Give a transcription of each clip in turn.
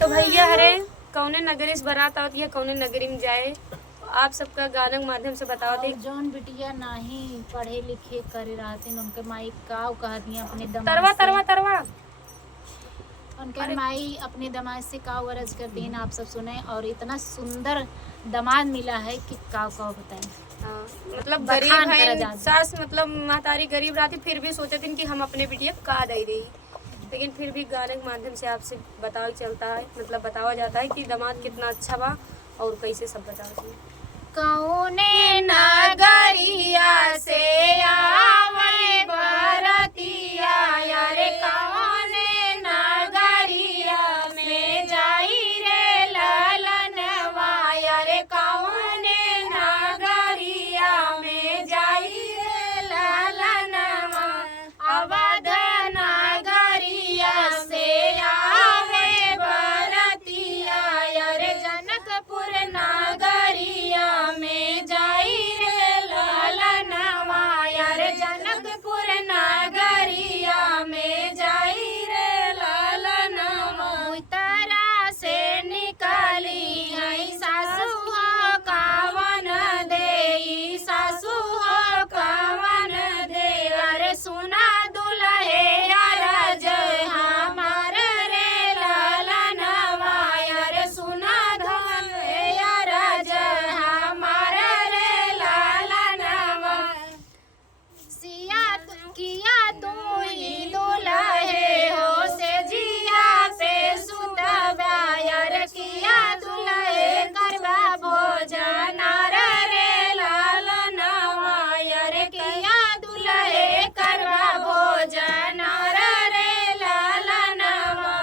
तो भैया हरे कौने नगरी से बारात आवत है, कौने नगरी में जाए, आप सबका गाना के माध्यम से बताओ थे। जौन बिटिया नाही पढ़े लिखे करे रहते उनके माई का कह दिया अपने तरवा दमाद से तरवा तरवा उनके माई अपने दमाद से का वरज कर दी आप सब सुने। और इतना सुंदर दमाद मिला है कि का बताए। हाँ, मतलब बखान गरीब करा है जात। सास, मतलब महतारी गरीब रहती फिर भी सोचती कि हम अपने बिटिया को का दे रही, लेकिन फिर भी गाने के माध्यम से आपसे बताया चलता है, मतलब बतावा जाता है कि दामाद कितना अच्छा बा और कैसे सब बताओ। कौने नगरिया से आवे बरतिया यारे कौने नगरिया में जाई रे ललनवा यारे कौने नगरिया में जाई रे ललनवा अवध नगरिया से आवे बरतिया यारे जनकपुर नगरिया में जाई रे ललनवा यारे जनकपुर नगरिया में जाई रे ललनवा उतरा से निकली है सासु हो कावन देई सासु हो कावन दे अरे सुना दुल्हे अरज हमार रे ललनवा अरे सुना दुल्हे अरज हमार रे ललनवा सिया किया तू ही दुल्हे हो से जिया पे सुतबा यार किया दुल्हे करबा भोजन रे ललनवा यार किया दुल्हे करबा भोजन रे ललनवा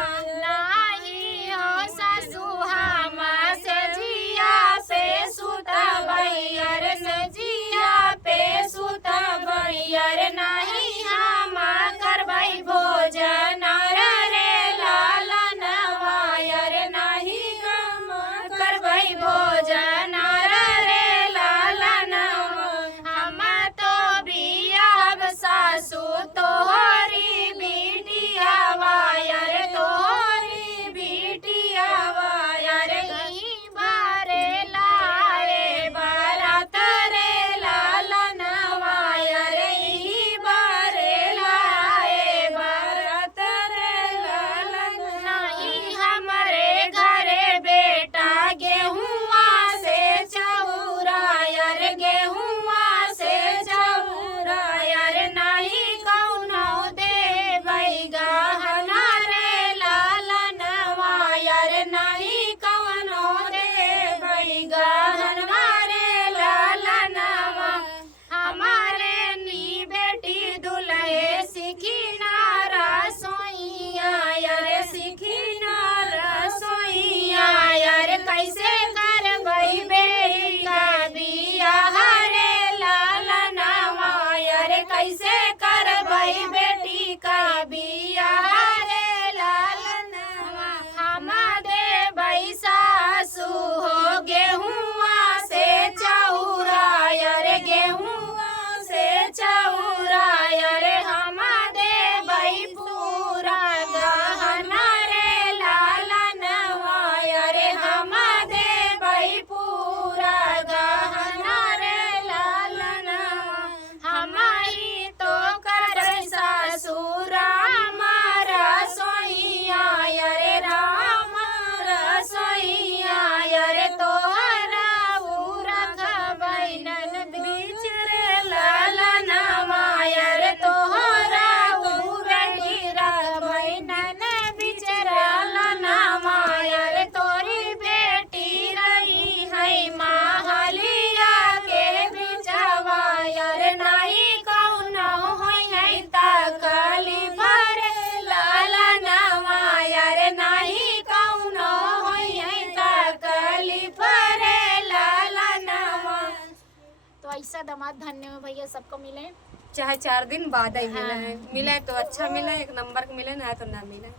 नाही हो सासु हम से जिया पे सुतबा यार से जिया पे सुतबा यार नाही हम करबै भोजन रे ललनवा यार नाही हम करबै भोजन रे ललनवा हम तो बियाह सासु तोहरी बिटियावा यार तोहरी बिटियावा यार कहीं बारे लाए बारात रे ललनवा यार ही बारे लाए बारात रे ललन नहीं हमारे घरे बेटा गेहुआ से चौरा यार गेहुआ से चौरा यार नहीं कौनो दे गहना रे ललनवा यार नहीं कौनो दे गहना रे ललनवा हमारे नी बेटी दुल्हे सीखी ना रसोइया यार सीखी ना रसोइया यार कैसे करबै बेटी का बियाह रे ललनवा यार कैसे करबै बेटी का बियाह रे ललनवा हम देबै सासु हो गेहुआ से चौरा यार गेहुआ से चौरा यार हम देबै पूरा गहना रे ललनवा यार हम देबै पूरा गहना रे ललनवा हम ही तो करै ससुर राम रसोइया यार राम रसोइया यार तोहरा रखबै नन बीच रे ललनवा यार तोहरा बेटी रखबै नन बीच रे ललनवा यार तोरी बेटी रही है महलिया के बिचवा यार नहीं कौनो होई है तकलीफ रे ललनवा यार नहीं कौनो होई है तकलीफ रे ललनवा। तो ऐसा दामाद धन्य में भैया सबको मिले, चाहे 4 दिन बाद ही हाँ। मिले तो अच्छा मिले, एक नंबर के मिले ना तो ना मिले।